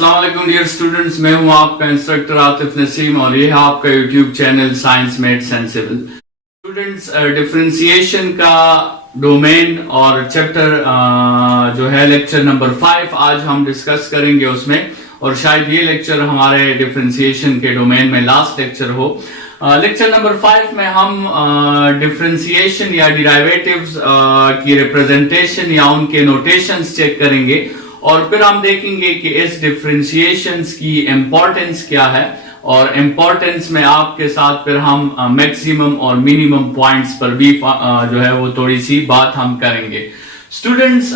अस्सलाम वालेकुम dear students, मैं हूं आपका इंस्ट्रक्टर आतिफ नसीम और ये है आपका YouTube channel science made sensible. Students, differentiation का डोमेन और चैप्टर जो है लेक्चर नंबर 5 आज हम डिस्कस करेंगे उसमें, और शायद ये लेक्चर हमारे डिफरेंशिएशन के डोमेन में लास्ट लेक्चर हो। लेक्चर नंबर 5 में हम डिफरेंशिएशन या डिराइवेटिव्स की रिप्रेजेंटेशन या उनके नोटेशंस चेक करेंगे और फिर हम देखेंगे कि इस डिफरेंशिएशंस की इंपॉर्टेंस क्या है, और इंपॉर्टेंस में आपके साथ फिर हम मैक्सिमम और मिनिमम पॉइंट्स पर भी जो है वो थोड़ी सी बात हम करेंगे। स्टूडेंट्स,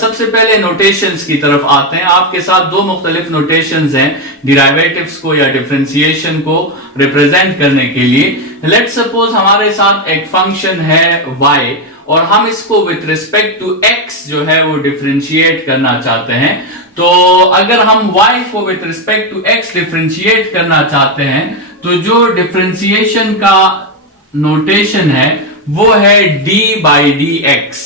सबसे पहले नोटेशंस की तरफ आते हैं। आपके साथ दो मुख्तलिफ नोटेशंस हैं डिराइवेटिव्स को या डिफरेंशिएशन को रिप्रेजेंट करने के लिए। लेट्स सपोज हमारे साथ एक फंक्शन है y और हम इसको विथ रिस्पेक्ट टू x जो है वो डिफरेंशिएट करना चाहते हैं। तो अगर हम y को with respect to x differentiate करना चाहते हैं तो जो डिफरेंशिएशन का नोटेशन है वो है d by d x.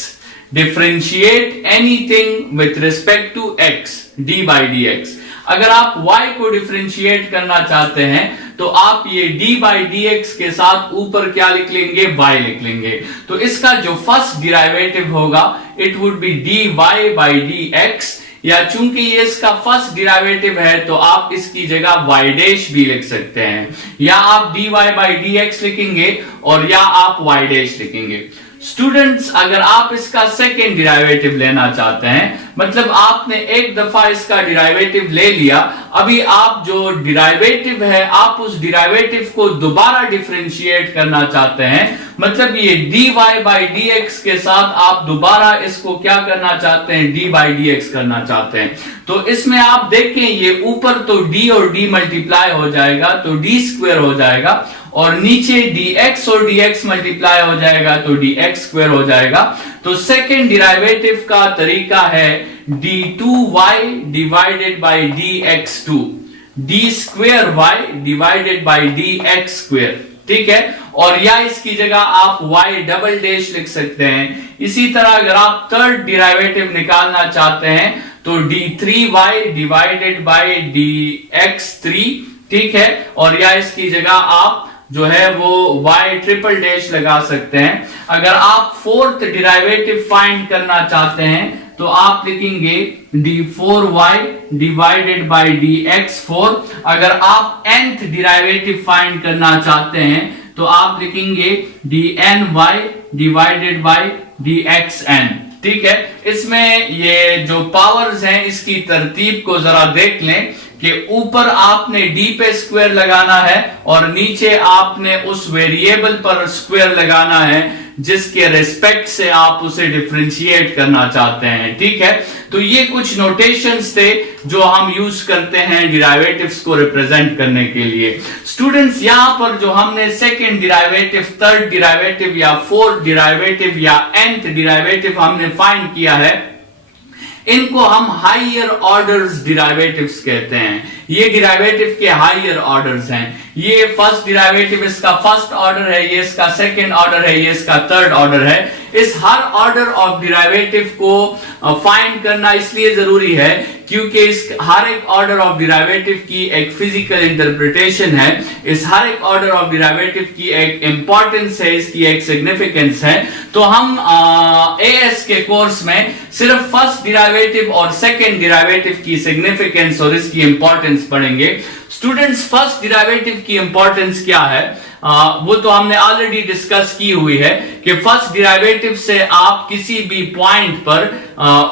Differentiate anything with respect to x, d by d x. अगर आप y को डिफरेंशिएट करना चाहते हैं तो आप ये d बाई डी एक्स के साथ ऊपर क्या लिख लेंगे, y लिख लेंगे। तो इसका जो फर्स्ट डिराइवेटिव होगा it would be dy by d x, या चूंकि ये इसका फर्स्ट डिराइवेटिव है तो आप इसकी जगह y डैश भी लिख सकते हैं, या आप dy बाई डी एक्स लिखेंगे और या आप y डैश लिखेंगे। स्टूडेंट्स, अगर आप इसका सेकेंड डिराइवेटिव लेना चाहते हैं, मतलब आपने एक दफा इसका डिराइवेटिव ले लिया, अभी आप जो डिराइवेटिव है आप उस डिराइवेटिव को दोबारा डिफरेंशिएट करना चाहते हैं, मतलब ये dy बाई डी एक्स के साथ आप दोबारा इसको क्या करना चाहते हैं, d बाई डी एक्स करना चाहते हैं। तो इसमें आप देखें ये ऊपर तो d और d मल्टीप्लाई हो जाएगा तो d स्क्वायर हो जाएगा, और नीचे dx और dx मल्टीप्लाई हो जाएगा तो dx स्क्वायर हो जाएगा। तो सेकेंड डिराइवेटिव का तरीका है d2y divided by dx2, d square y divided by dx square, ठीक है। और या इसकी जगह आप y डबल डैश लिख सकते हैं। इसी तरह अगर आप थर्ड डिराइवेटिव निकालना चाहते हैं तो d3y डिवाइडेड बाई dx3, ठीक है। और या इसकी जगह आप जो है वो y ट्रिपल डैश लगा सकते हैं। अगर आप फोर्थ डिराइवेटिव फाइंड करना चाहते हैं तो आप लिखेंगे d4y डिवाइडेड बाई dx4। अगर आप nth डिराइवेटिव फाइंड करना चाहते हैं तो आप लिखेंगे dny डिवाइडेड बाई dxn, ठीक है। इसमें ये जो पावर्स हैं इसकी तरतीब को जरा देख लें कि ऊपर आपने d पे स्क्वायर लगाना है और नीचे आपने उस वेरिएबल पर स्क्वायर लगाना है जिसके रिस्पेक्ट से आप उसे डिफरेंशिएट करना चाहते हैं, ठीक है। तो ये कुछ नोटेशंस थे जो हम यूज करते हैं डिराइवेटिव्स को रिप्रेजेंट करने के लिए। स्टूडेंट्स, यहां पर जो हमने सेकेंड डिराइवेटिव, थर्ड डिराइवेटिव या फोर्थ डिराइवेटिव या nth डिराइवेटिव हमने फाइंड किया है, इनको हम हायर ऑर्डर्स डिराइवेटिव्स कहते हैं। ये डिराइवेटिव के हायर ऑर्डर्स हैं। ये फर्स्ट डिराइवेटिव इसका फर्स्ट ऑर्डर है, ये इसका सेकंड ऑर्डर है, ये इसका थर्ड ऑर्डर है। इस हर ऑर्डर ऑफ डिराइवेटिव को फाइंड करना इसलिए जरूरी है क्योंकि इस हर एक ऑर्डर ऑफ डिराइवेटिव की एक फिजिकल इंटरप्रिटेशन है, इस हर एक ऑर्डर ऑफ डिराइवेटिव की एक इंपॉर्टेंस है, इसकी एक सिग्निफिकेंस है। तो हम एएस के कोर्स में सिर्फ फर्स्ट डिराइवेटिव और सेकंड डिराइवेटिव की सिग्निफिकेंस और इसकी इंपॉर्टेंस पढ़ेंगे। स्टूडेंट्स, फर्स्ट डिराइवेटिव की इंपॉर्टेंस क्या है वो तो हमने ऑलरेडी डिस्कस की हुई है कि फर्स्ट डिराइवेटिव से आप किसी भी पॉइंट पर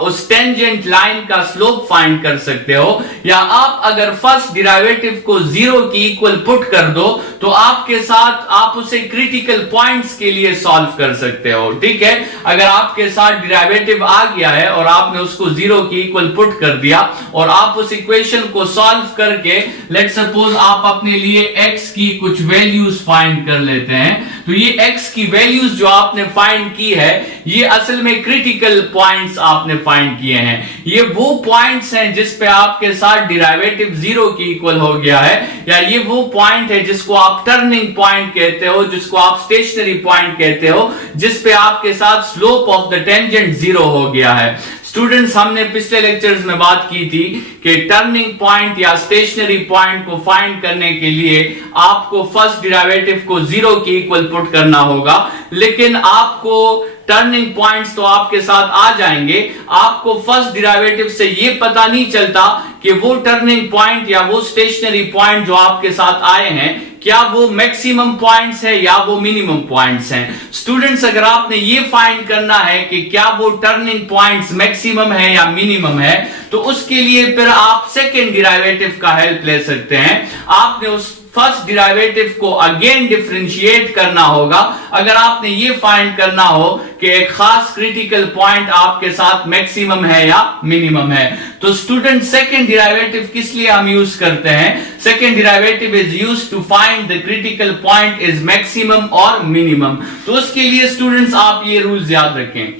उस टेंजेंट लाइन का स्लोप फाइंड कर सकते हो, या आप अगर फर्स्ट डिराइवेटिव को जीरो की इक्वल पुट कर दो तो आपके साथ आप उसे क्रिटिकल पॉइंट्स के लिए सॉल्व कर सकते हो, ठीक है। अगर आपके साथ डिराइवेटिव आ गया है और आपने उसको जीरो की इक्वल पुट कर दिया और आप उस इक्वेशन को सॉल्व करके लेट्स सपोज आप अपने लिए x की कुछ वैल्यूज फाइंड कर लेते हैं, तो ये x की वैल्यूज जो आपने फाइंड की है ये असल में क्रिटिकल पॉइंट्स आपने फाइंड किए हैं। ये वो पॉइंट्स हैं जिस पे आपके साथ डिराइवेटिव जीरो की इक्वल हो गया है, या ये वो पॉइंट है जिसको आप टर्निंग पॉइंट कहते हो, जिसको आप स्टेशनरी पॉइंट कहते हो, जिस पे आपके साथ slope of the tangent zero हो गया है। स्टूडेंट्स, हमने पिछले लेक्चर्स में बात की थी कि टर्निंग पॉइंट या स्टेशनरी पॉइंट को फाइंड करने के लिए आपको फर्स्ट डिराइवेटिव को 0 के इक्वल पुट करना होगा, लेकिन आपको टर्निंग पॉइंट्स तो आपके साथ आ जाएंगे, आपको फर्स्ट डिराइवेटिव से ये पता नहीं चलता कि वो टर्निंग पॉइंट या वो स्टेशनरी पॉइंट जो आपके साथ आए हैं क्या वो मैक्सिमम पॉइंट्स है या वो मिनिमम पॉइंट्स हैं। स्टूडेंट्स, अगर आपने ये फाइंड करना है कि क्या वो टर्निंग पॉइंट्स मैक्सिमम है या मिनिमम है, तो उसके लिए फिर आप सेकेंड डिराइवेटिव का हेल्प ले सकते हैं। आपने उस फर्स्ट डिराइवेटिव को अगेन डिफरेंशिएट करना होगा अगर आपने ये फाइंड करना हो कि एक खास क्रिटिकल पॉइंट आपके साथ मैक्सिमम है या मिनिमम है। तो स्टूडेंट, सेकेंड डिराइवेटिव किस लिए हम यूज करते हैं? Second derivative is used to find the critical point is maximum और मिनिमम। तो उसके लिए स्टूडेंट्स आप ये रूल्स याद रखें।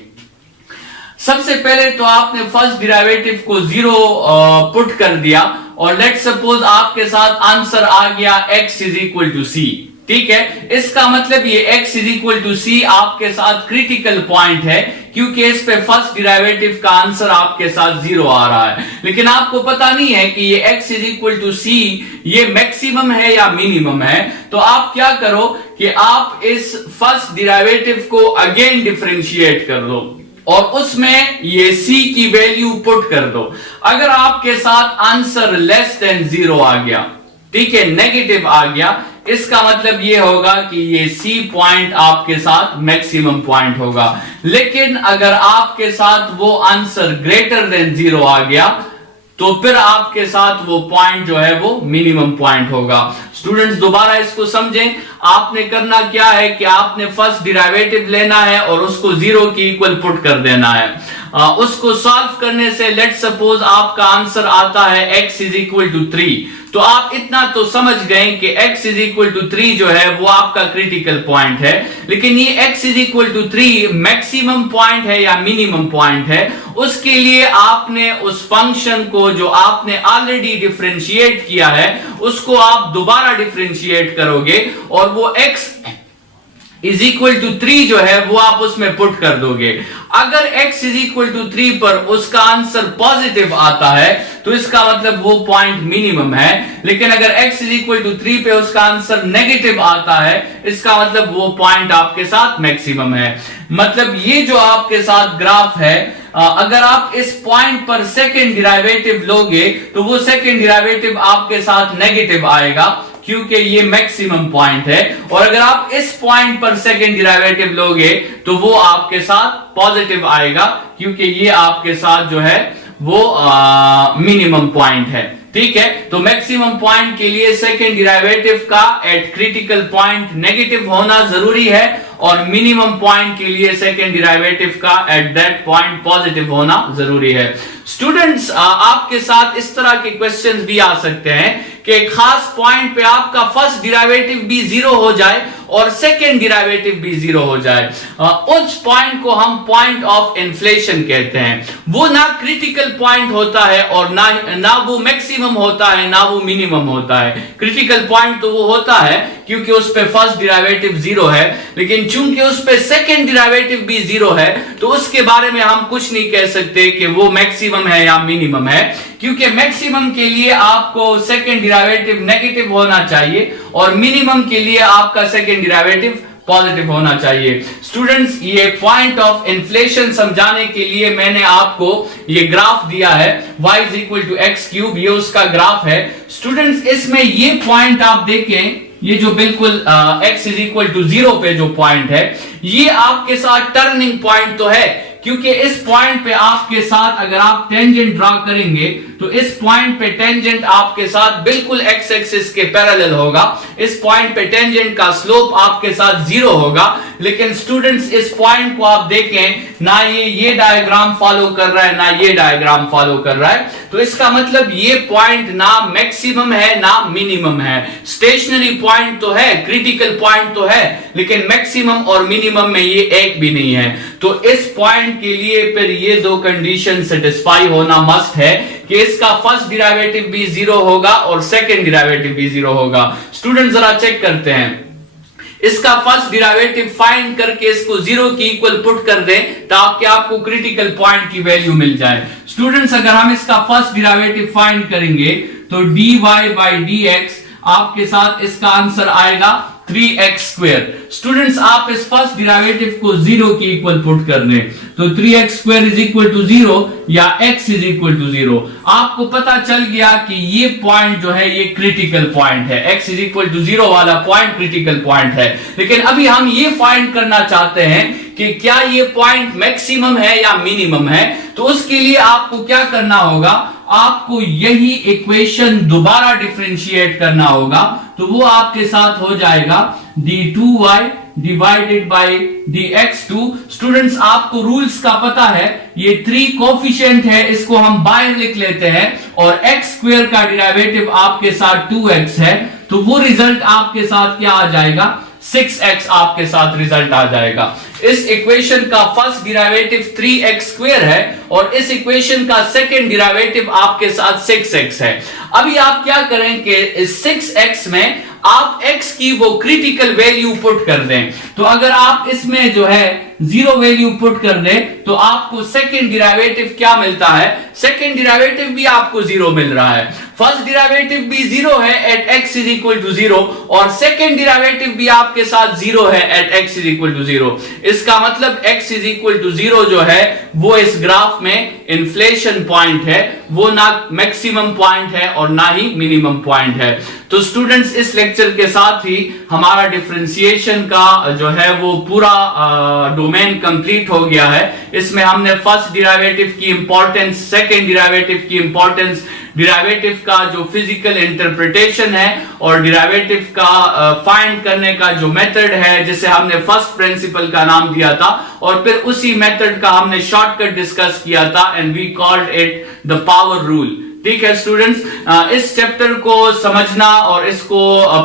सबसे पहले तो आपने फर्स्ट डिराइवेटिव को 0 पुट कर दिया और लेट्स सपोज आपके साथ आंसर आ गया x इज इक्वल टू सी। ठीक है, इसका मतलब ये x इज इक्वल टू सी आपके साथ क्रिटिकल पॉइंट है, क्योंकि इस पे फर्स्ट डिराइवेटिव का आंसर आपके साथ 0 आ रहा है। लेकिन आपको पता नहीं है कि ये x इज इक्वल टू सी ये मैक्सिमम है या मिनिमम है। तो आप क्या करो कि आप इस फर्स्ट डिराइवेटिव को अगेन डिफरेंशिएट कर दो और उसमें ये c की वैल्यू पुट कर दो। अगर आपके साथ आंसर लेस देन 0 आ गया, ठीक है, नेगेटिव आ गया, इसका मतलब ये होगा कि ये c पॉइंट आपके साथ मैक्सिमम पॉइंट होगा। लेकिन अगर आपके साथ वो आंसर ग्रेटर देन 0 आ गया तो फिर आपके साथ वो पॉइंट जो है वो मिनिमम पॉइंट होगा। स्टूडेंट्स, दोबारा इसको समझें। आपने करना क्या है कि आपने फर्स्ट डिराइवेटिव लेना है और उसको 0 की इक्वल पुट कर देना है। उसको सॉल्व करने से लेट्स सपोज आपका आंसर आता है x इज इक्वल टू 3। तो आप इतना तो समझ गए कि x इज इक्वल टू 3 जो है वो आपका क्रिटिकल पॉइंट है। लेकिन ये x is equal to 3 maximum point है या मिनिमम पॉइंट है, उसके लिए आपने उस फंक्शन को जो आपने ऑलरेडी डिफरेंशिएट किया है उसको आप दोबारा डिफरेंशिएट करोगे और वो x इज इक्वल टू 3 जो है वो आप उसमें पुट कर दोगे। अगर x इज इक्वल टू 3 पर उसका आंसर पॉजिटिव आता है तो इसका मतलब वो पॉइंट मिनिमम है। लेकिन अगर x इज इक्वल टू 3 पे उसका आंसर नेगेटिव आता है, इसका मतलब वो पॉइंट आपके साथ मैक्सिमम है। मतलब ये जो आपके साथ ग्राफ है, अगर आप इस पॉइंट पर सेकेंड डिराइवेटिव लोगे तो वो सेकेंड डिराइवेटिव आपके साथ नेगेटिव आएगा क्योंकि ये मैक्सिमम पॉइंट है, और अगर आप इस पॉइंट पर सेकेंड डिराइवेटिव लोगे तो वो आपके साथ पॉजिटिव आएगा क्योंकि ये आपके साथ जो है वो मिनिमम पॉइंट है। ठीक है, तो मैक्सिमम पॉइंट के लिए सेकेंड डिराइवेटिव का एट क्रिटिकल पॉइंट नेगेटिव होना जरूरी है और मिनिमम पॉइंट के लिए सेकेंड डिराइवेटिव का एट दैट पॉइंट पॉजिटिव होना जरूरी है। स्टूडेंट्स, आपके साथ इस तरह के क्वेश्चंस भी आ सकते हैं कि एक खास पॉइंट पे आपका फर्स्ट डिराइवेटिव भी 0 हो जाए और सेकेंड डिराइवेटिव भी 0 हो जाए। उस पॉइंट को हम पॉइंट ऑफ इन्फ्लेशन कहते हैं। वो ना क्रिटिकल पॉइंट होता है और ना वो मैक्सिमम होता है ना वो मिनिमम होता है। क्रिटिकल पॉइंट तो वो होता है क्योंकि उस पे फर्स्ट डिराइवेटिव 0 है, लेकिन चूंकि उस पे सेकेंड डिराइवेटिव भी 0 है तो उसके बारे में हम कुछ नहीं कह सकते कि वो मैक्सिमम है या मिनिमम है, क्योंकि मैक्सिमम के लिए आपको सेकेंड डिराइवेटिव नेगेटिव होना चाहिए और मिनिमम के लिए आपका सेकेंड डिराइवेटिव पॉजिटिव होना चाहिए। स्टूडेंट्स, ये पॉइंट ऑफ इन्फ्लेशन समझाने के लिए मैंने आपको ये ग्राफ दिया है y is equal to x cube, ये उसका ग्राफ है। स्टूडेंट्स, इसमें ये पॉइंट आप देखें, ये जो बिल्कुल x इज इक्वल टू 0 पे जो पॉइंट है ये आपके साथ टर्निंग पॉइंट तो है, क्योंकि इस पॉइंट पे आपके साथ अगर आप टेंजेंट ड्रा करेंगे तो इस पॉइंट पे टेंजेंट आपके साथ बिल्कुल एक्स एक्सिस के पैरेलल होगा। इस पॉइंट पे टेंजेंट का स्लोप आपके साथ 0 होगा। लेकिन स्टूडेंट्स, इस पॉइंट को आप देखें, ना ये डायग्राम फॉलो कर रहा है ना ये डायग्राम फॉलो कर रहा है, तो इसका मतलब ये पॉइंट ना मैक्सिमम है ना मिनिमम है। स्टेशनरी पॉइंट तो है, क्रिटिकल पॉइंट तो है, लेकिन मैक्सिमम और मिनिमम में ये एक भी नहीं है। तो इस पॉइंट के लिए फिर ये दो कंडीशन सेटिस्फाई होना मस्ट है कि इसका फर्स्ट डिराइवेटिव भी 0 होगा और सेकेंड डिराइवेटिव भी 0 होगा। स्टूडेंट, जरा चेक करते हैं इसका फर्स्ट डिराइवेटिव फाइंड करके इसको 0 की इक्वल पुट कर दें ताकि आपको क्रिटिकल पॉइंट की वैल्यू मिल जाए। स्टूडेंट्स, अगर हम इसका फर्स्ट डिराइवेटिव फाइंड करेंगे तो dy बाई dx आपके साथ इसका आंसर आएगा 3x स्क्वायर। स्टूडेंट्स, आप इस फर्स्ट डिराइवेटिव को 0 की इक्वल पुट कर दें तो 3x square is equal to 0 या x इज इक्वल टू 0। आपको पता चल गया कि ये पॉइंट जो है ये क्रिटिकल पॉइंट है, x इज इक्वल टू 0 वाला पॉइंट क्रिटिकल पॉइंट है। लेकिन अभी हम ये फाइंड करना चाहते हैं कि क्या ये पॉइंट मैक्सिमम है या मिनिमम है। तो उसके लिए आपको क्या करना होगा, आपको यही इक्वेशन दोबारा डिफरेंशिएट करना होगा। तो वो आपके साथ हो जाएगा d2y divided by dx2। Students, आपको रूल्स का पता है, ये 3 कोफिशिएंट है, इसको हम बाहर लिख लेते हैं और x स्क्वायर का डिराइवेटिव आपके साथ 2x है। तो वो रिजल्ट आपके साथ क्या आ जाएगा, 6x आपके साथ रिजल्ट आ जाएगा। इस इक्वेशन का फर्स्ट डिराइवेटिव 3x स्क्वायर है और इस इक्वेशन का सेकंड डिराइवेटिव आपके साथ 6x है। अभी आप क्या करें कि इस 6x में आप x की वो क्रिटिकल वैल्यू पुट कर दें। तो अगर आप इसमें जो है 0 वैल्यू पुट कर दें तो आपको सेकंड डिराइवेटिव क्या मिलता है, सेकंड डिराइवेटिव भी आपको 0 मिल रहा है। फर्स्ट डिराइवेटिव भी 0 है at x is equal to 0 और सेकंड डिराइवेटिव भी आपके साथ 0 है at x is equal to 0। इसका मतलब x इज इक्वल टू 0 जो है वो इस ग्राफ में इन्फ्लेशन पॉइंट है, वो ना मैक्सिमम पॉइंट है और ना ही मिनिमम पॉइंट है। तो स्टूडेंट्स, इस लेक्चर के साथ ही हमारा डिफरेंशिएशन का जो है वो पूरा डोमेन कंप्लीट हो गया है। इसमें हमने फर्स्ट डिराइवेटिव की इंपॉर्टेंस, सेकंड डिराइवेटिव की इंपॉर्टेंस, डिराइवेटिव का जो फिजिकल इंटरप्रिटेशन है और डिराइवेटिव का फाइंड करने का जो मेथड है जिसे हमने फर्स्ट प्रिंसिपल का नाम दिया था, और फिर उसी मेथड का हमने शॉर्टकट डिस्कस किया था and we called it the power rule. ठीक है स्टूडेंट्स, इस चैप्टर को समझना और इसको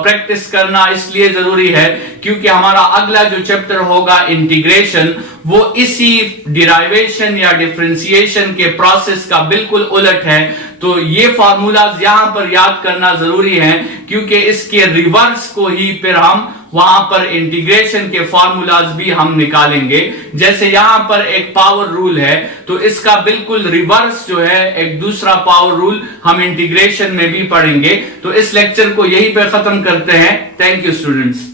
प्रैक्टिस करना इसलिए जरूरी है क्योंकि हमारा अगला जो चैप्टर होगा इंटीग्रेशन, वो इसी डिराइवेशन या डिफरेंशिएशन के प्रोसेस का बिल्कुल उलट है। तो ये फार्मूलाज यहां पर याद करना जरूरी है क्योंकि इसके रिवर्स को ही फिर हम वहां पर इंटीग्रेशन के फार्मूलाज भी हम निकालेंगे। जैसे यहां पर एक पावर रूल है तो इसका बिल्कुल रिवर्स जो है एक दूसरा पावर रूल हम इंटीग्रेशन में भी पढ़ेंगे। तो इस लेक्चर को यहीं पे खत्म करते हैं। Thank you students.